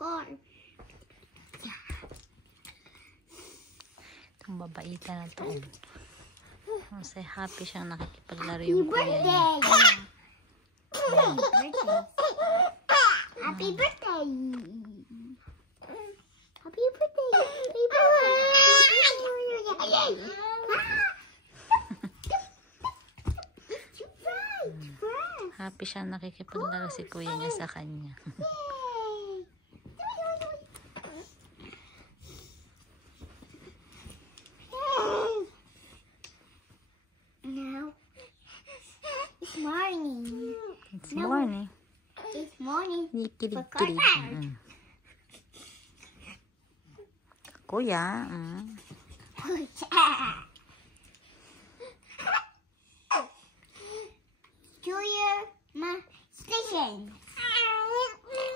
car. Itong babaita na to. Kasi happy siyang nakikipaglaro yung kuya niya. Happy birthday! Happy birthday! Happy birthday! Happy siyang nakikipaglaro si kuya niya sa kanya. Now, it's morning. It's morning. It's morning. Kilig-kilig. Kuya. To your stations.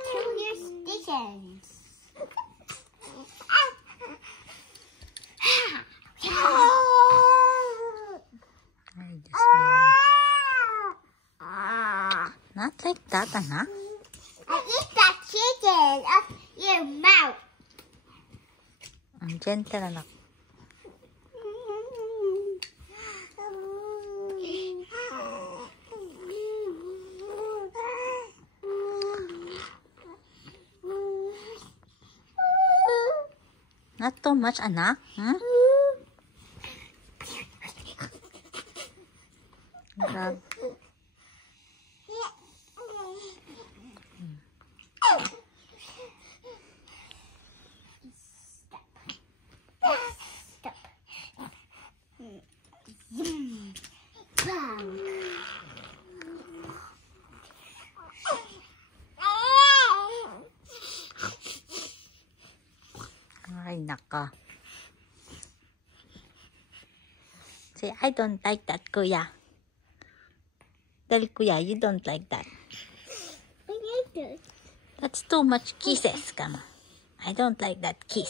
To your stations. Ay, Diyos mo. Not like that, anak. I eat that chicken up your mouth. Ang gentle, anak. Not too much, anak. Grab. Ay, naka. Say, I don't like that, kuya. Tell kuya, you don't like that. I like it. That's too much kisses, come on. I don't like that kiss.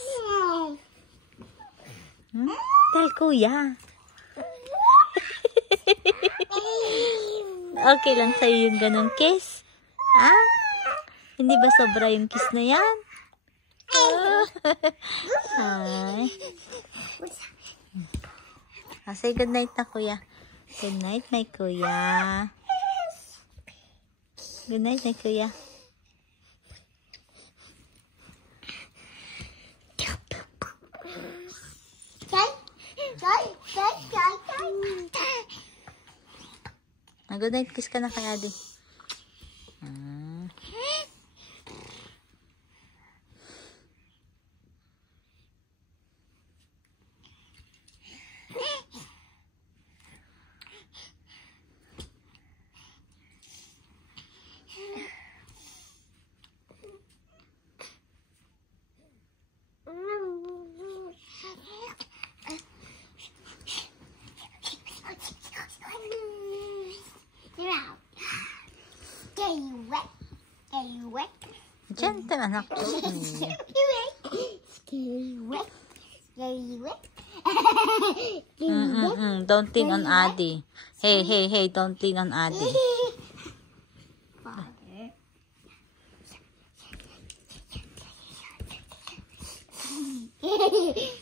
Tell kuya. Okay lang sa'yo yung ganong kiss? Ha? Hindi ba sobra yung kiss na yan? Hi. Say good night na, kuya. Good night, my kuya. Good night, my kuya. Good night, kiss ka na kay Adi. Gentle, anak. Don't think on Adi. Hey, don't think on Adi.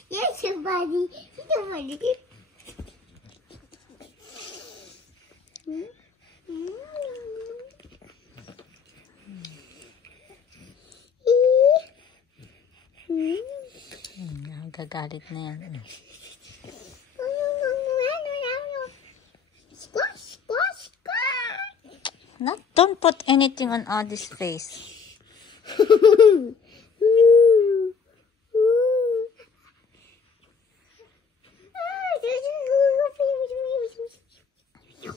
Yes, somebody. Somebody. Gagalit na yan. Squash, squash, squash. Don't put anything on Adi's face.